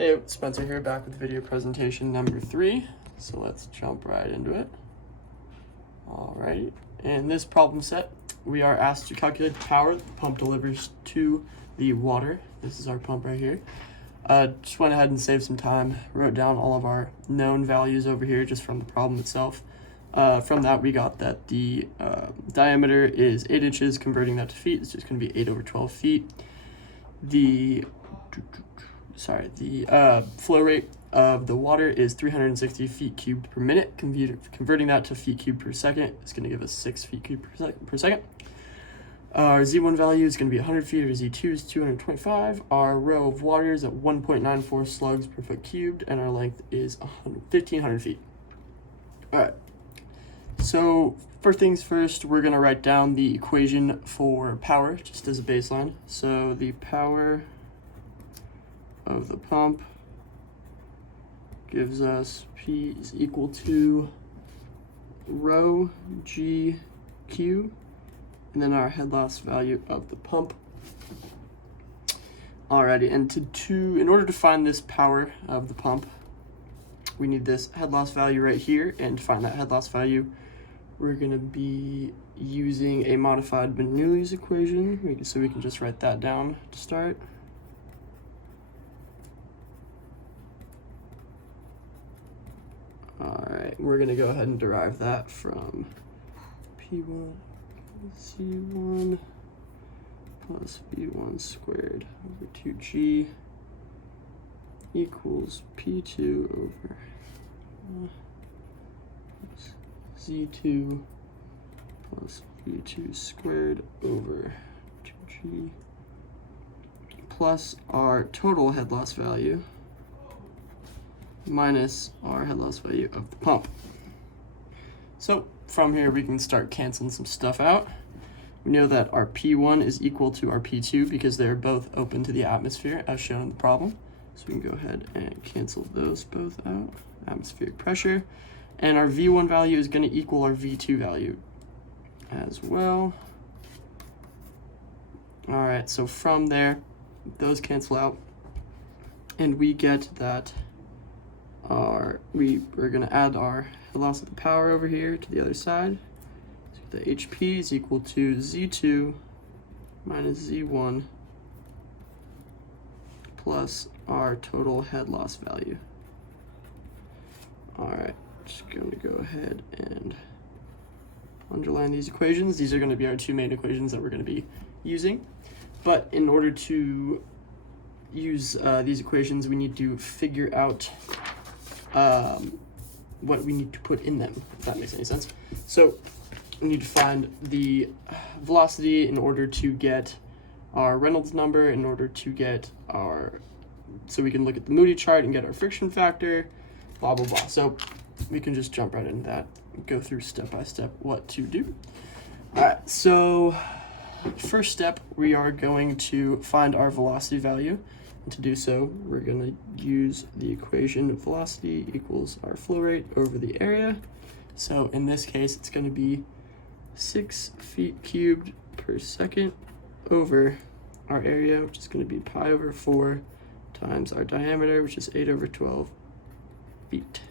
Hey, Spencer here, back with video presentation number 3. So let's jump right into it. Alrighty, in this problem set, we are asked to calculate the power the pump delivers to the water. This is our pump right here. Just went ahead and saved some time, wrote down all of our known values over here just from the problem itself. From that, we got that the diameter is 8 inches, converting that to feet, it's just going to be 8 over 12 feet. The flow rate of the water is 360 feet cubed per minute. Converting that to feet cubed per second is going to give us 6 feet cubed per second. Our Z1 value is going to be 100 feet, our Z2 is 225. Our row of water is at 1.94 slugs per foot cubed, and our length is 1,500 feet. All right. So first things first, we're going to write down the equation for power just as a baseline. So the power of the pump gives us P is equal to rho GQ, and then our head loss value of the pump. Alrighty, and in order to find this power of the pump, we need this head loss value right here, and to find that head loss value, we're going to be using a modified Bernoulli's equation, so we can just write that down to start. Alright, we're going to go ahead and derive that from P1 C1 plus V1 squared over 2G equals P2 over Z2 plus V2 squared over 2G plus our total head loss value minus our head loss value of the pump. So from here we can start canceling some stuff out. We know that our P1 is equal to our P2 because they're both open to the atmosphere as shown in the problem. So we can go ahead and cancel those both out. Atmospheric pressure. And our V1 value is going to equal our V2 value as well. All right, so from there, those cancel out. And we get that we're going to add our head loss of the power over here to the other side. So the HP is equal to Z2 minus Z1 plus our total head loss value. All right, just going to go ahead and underline these equations. These are going to be our two main equations that we're going to be using. But in order to use these equations, we need to figure out what we need to put in them, if that makes any sense. So we need to find the velocity in order to get our Reynolds number, in order to get so we can look at the Moody chart and get our friction factor, blah, blah, blah. So we can just jump right into that and go through step by step what to do. All right, so first step, we are going to find our velocity value. And to do so, we're going to use the equation velocity equals our flow rate over the area. So in this case, it's going to be 6 feet cubed per second over our area, which is going to be pi over 4 times our diameter, which is 8 over 12 feet.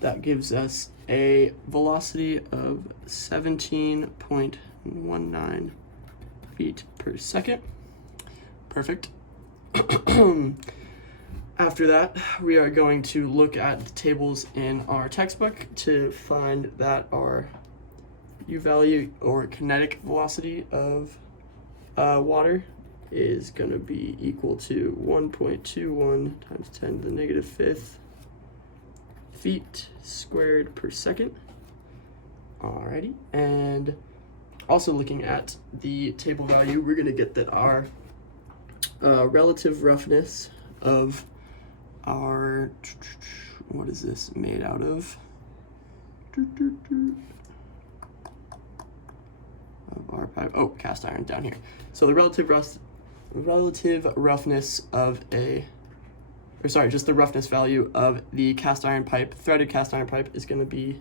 That gives us a velocity of 17.19 feet per second. Perfect. After that, we are going to look at the tables in our textbook to find that our U value or kinetic velocity of water is going to be equal to 1.21 times 10 to the negative 5th feet squared per second. Alrighty, and also looking at the table value, we're going to get that our relative roughness of our, what is this made out of? Of our pipe, oh, cast iron down here. So the relative roughness of just the roughness value of the cast iron pipe, threaded cast iron pipe, is going to be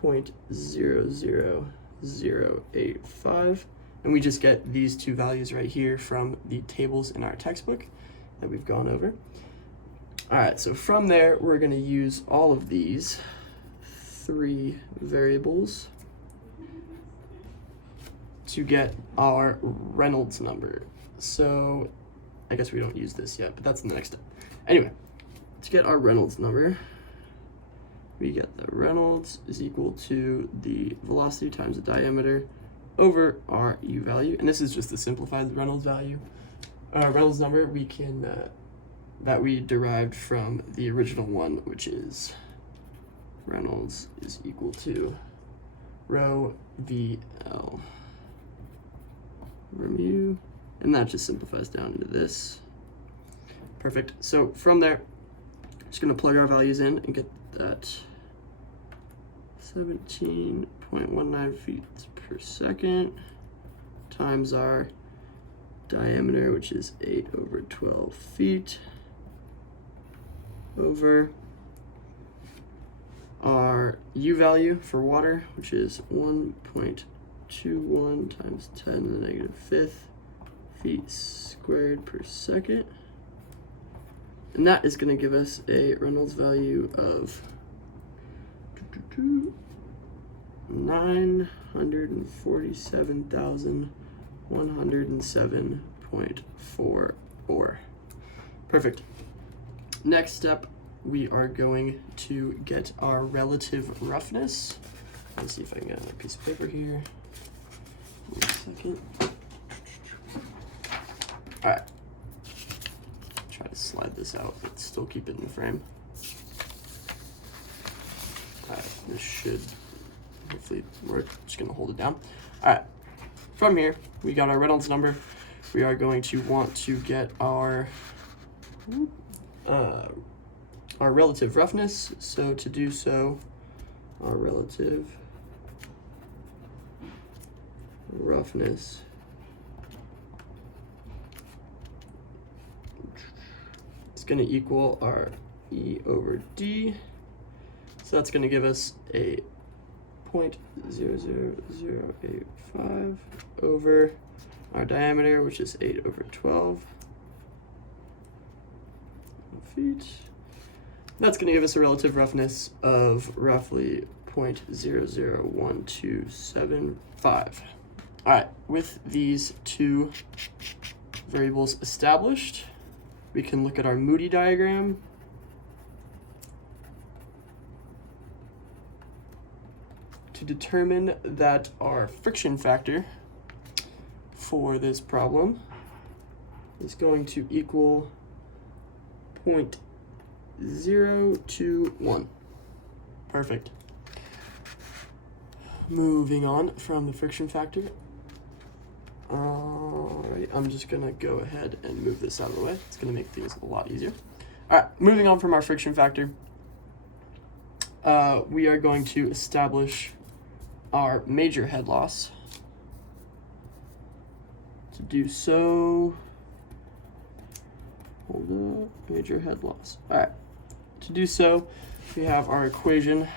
0.00085. And we just get these two values right here from the tables in our textbook. that we've gone over. All right, so from there, we're going to use all of these 3 variables to get our Reynolds number. So I guess we don't use this yet, but that's the next step. Anyway, to get our Reynolds number, we get that Reynolds is equal to the velocity times the diameter over our U value. And this is just the simplified Reynolds value. Reynolds number we can that we derived from the original one, which is Reynolds is equal to rho VL mu, and that just simplifies down into this. Perfect. So from there, just going to plug our values in and get that 17.19 feet per second times our diameter, which is 8 over 12 feet, over our U value for water, which is 1.21 times 10 to the negative 5th feet squared per second. And that is going to give us a Reynolds value of 947,107.44. Perfect. Next step, we are going to get our relative roughness. Let's see if I can get a piece of paper here. 1 second. All right. Try to slide this out, but still keep it in the frame. All right, this should hopefully work. Just gonna hold it down. All right, from here, we got our Reynolds number. We are going to want to get our relative roughness. So to do so, our relative roughness is going to equal our E over D. So that's going to give us a 0.00085 over our diameter, which is 8 over 12 feet. That's going to give us a relative roughness of roughly 0.001275. All right, with these 2 variables established, we can look at our Moody diagram. To determine that our friction factor for this problem is going to equal 0.021. Perfect. Moving on from the friction factor. Alright, I'm just gonna go ahead and move this out of the way. It's gonna make things a lot easier. Alright, moving on from our friction factor, we are going to establish our major head loss. To do so, hold up, major head loss. All right, to do so, we have our equation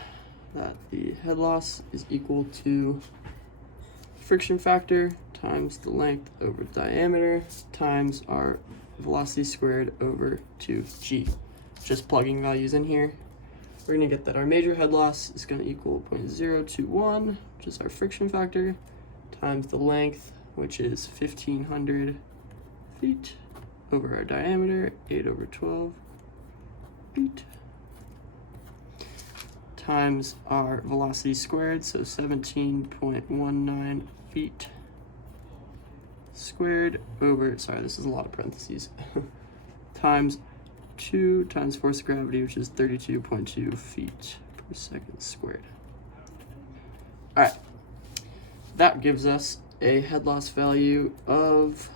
that the head loss is equal to friction factor times the length over diameter times our velocity squared over 2g. Just plugging values in here. We're going to get that our major head loss is going to equal 0.021, which is our friction factor, times the length, which is 1,500 feet, over our diameter, 8 over 12 feet, times our velocity squared, so 17.19 feet squared over, sorry, this is a lot of parentheses, times 2 times force of gravity, which is 32.2 feet per second squared. All right, that gives us a head loss value of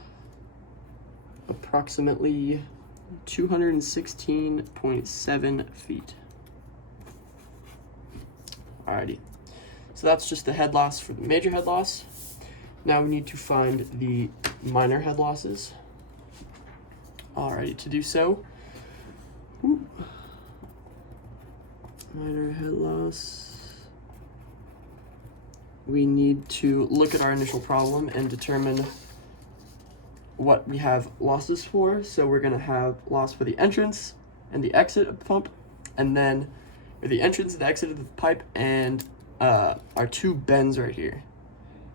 approximately 216.7 feet. Alrighty, so that's just the head loss for the major head loss. Now we need to find the minor head losses. Alrighty, to do so, minor head loss, we need to look at our initial problem and determine what we have losses for. So we're gonna have loss for the entrance and the exit of the pump, and then the entrance and the exit of the pipe, and our two bends right here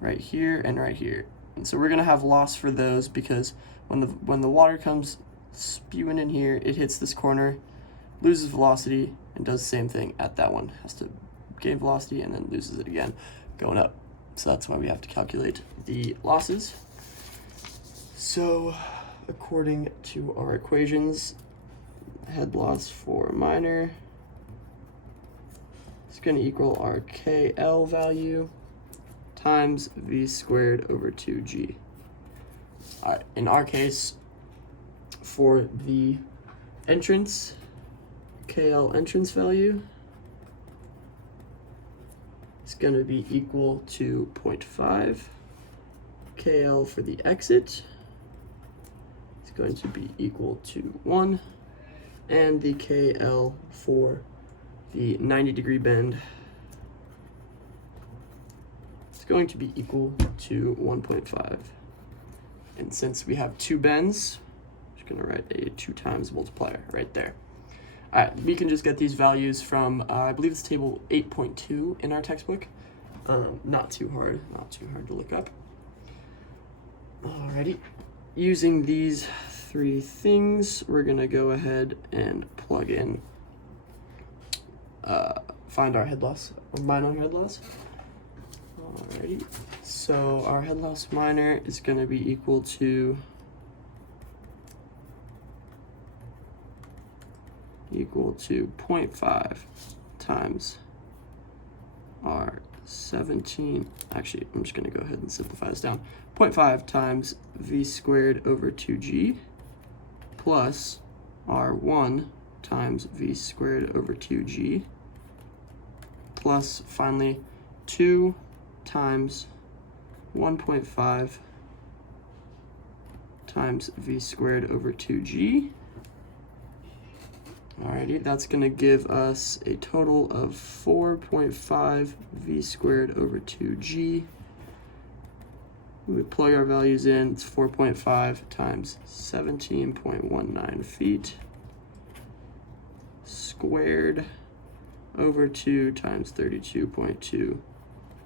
and right here. And so we're gonna have loss for those because when the water comes spewing in here, it hits this corner, loses velocity, and does the same thing at that one. Has to gain velocity and then loses it again going up. So that's why we have to calculate the losses. So according to our equations, head loss for minor is going to equal our KL value times V squared over 2G. All right, in our case, for the entrance, KL entrance value is going to be equal to 0.5. KL for the exit is going to be equal to 1. And the KL for the 90-degree bend is going to be equal to 1.5. And since we have two bends, I'm just going to write a 2 times multiplier right there. All right, we can just get these values from, I believe it's table 8.2 in our textbook. Not too hard to look up. Alrighty, using these 3 things, we're gonna go ahead and plug in, find our head loss, or minor head loss. Alrighty, so our head loss minor is gonna be equal to 0.5 times our 17, actually, I'm just gonna go ahead and simplify this down. 0.5 times V squared over 2G plus R1 times V squared over 2G plus finally 2 times 1.5 times V squared over 2G. Alrighty, that's going to give us a total of 4.5 V squared over 2G. We plug our values in, it's 4.5 times 17.19 feet squared over 2 times 32.2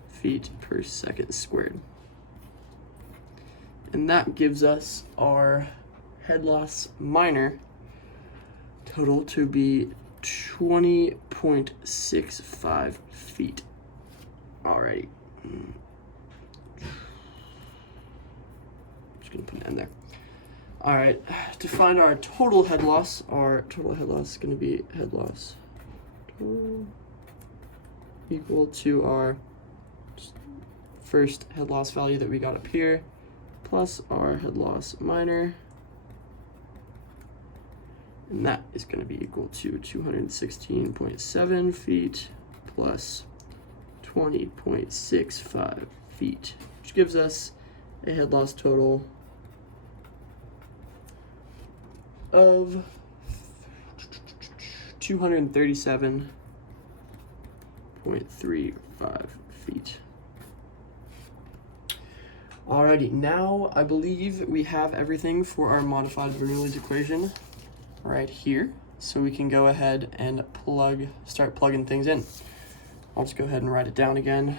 feet per second squared. And that gives us our head loss minor total to be 20.65 feet. Alrighty. Just gonna put an end there. Alright, to find our total head loss is gonna be head loss total equal to our first head loss value that we got up here plus our head loss minor. And that is going to be equal to 216.7 feet plus 20.65 feet, which gives us a head loss total of 237.35 feet. Alrighty, now I believe we have everything for our modified Bernoulli's equation right here, so we can go ahead and start plugging things in. I'll just go ahead and write it down again.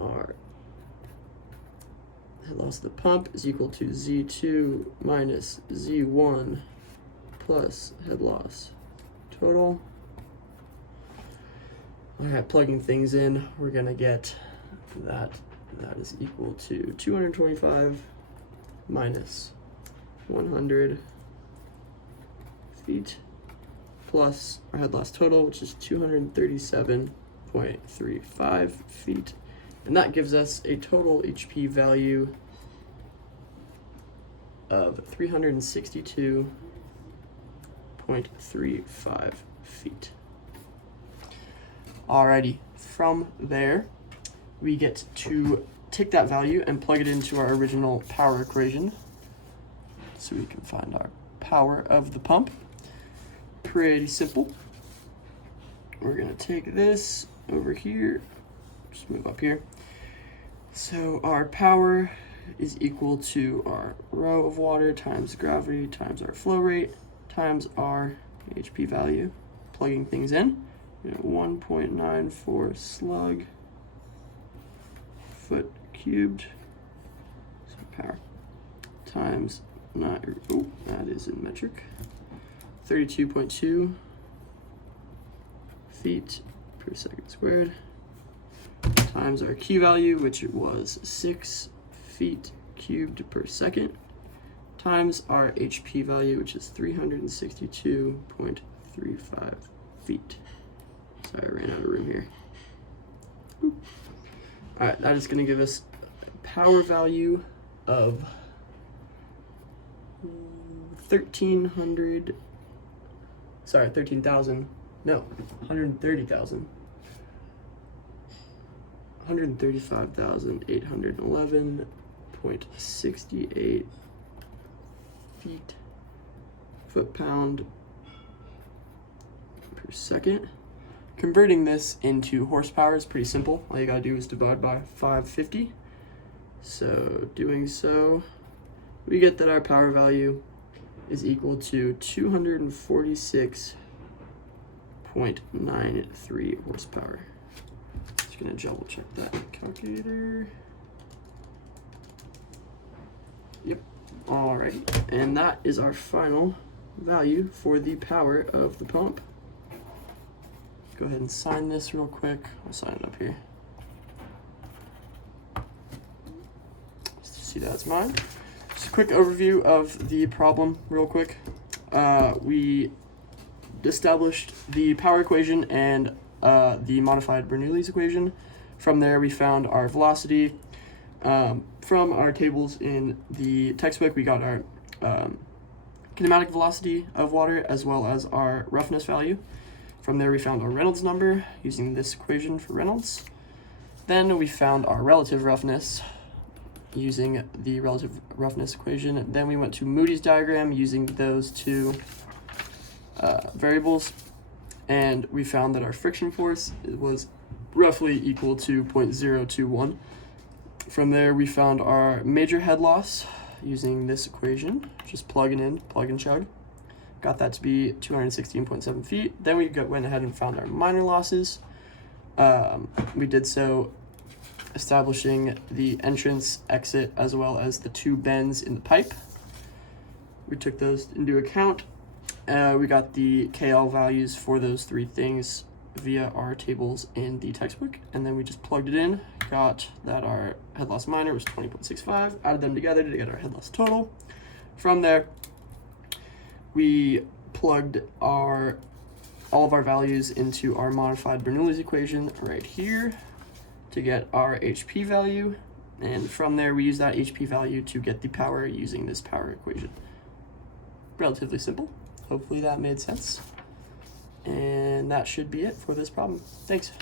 Our head loss of the pump is equal to Z2 minus Z1 plus head loss total. All right, plugging things in, we're gonna get that is equal to 225 minus 100 feet plus our head loss total, which is 237.35 feet, and that gives us a total HP value of 362.35 feet. Alrighty, from there we get to take that value and plug it into our original power equation so we can find our power of the pump. Pretty simple. We're gonna take this over here, just move up here. So our power is equal to our rho of water times gravity times our flow rate times our HP value. Plugging things in, 1.94 slug foot cubed, so power, times that is in metric, 32.2 feet per second squared, times our Q value, which it was 6 feet cubed per second, times our HP value, which is 362.35 feet. Sorry, I ran out of room here. All right, that is going to give us a power value of 130,000. No, 135,811.68 feet foot-pound per second. Converting this into horsepower is pretty simple. All you gotta do is divide by 550. So doing so, we get that our power value is equal to 246.93 horsepower. Just gonna double check that calculator. Yep. Alrighty, and that is our final value for the power of the pump. Go ahead and sign this real quick. I'll sign it up here. Just to see that it's mine. Just a quick overview of the problem real quick. We established the power equation and the modified Bernoulli's equation. From there we found our velocity. From our tables in the textbook, we got our kinematic velocity of water as well as our roughness value. From there we found our Reynolds number using this equation for Reynolds. Then we found our relative roughness using the relative roughness equation. Then we went to Moody's diagram using those two variables, and we found that our friction force was roughly equal to 0.021. From there we found our major head loss using this equation, just plug and chug. Got that to be 216.7 feet. Then we went ahead and found our minor losses. We did so establishing the entrance, exit, as well as the two bends in the pipe. We took those into account. We got the KL values for those three things via our tables in the textbook, and then we just plugged it in, got that our head loss minor was 20.65, added them together to get our head loss total. From there, we plugged all of our values into our modified Bernoulli's equation right here to get our HP value, and from there we use that HP value to get the power using this power equation. Relatively simple. Hopefully that made sense. And that should be it for this problem. Thanks.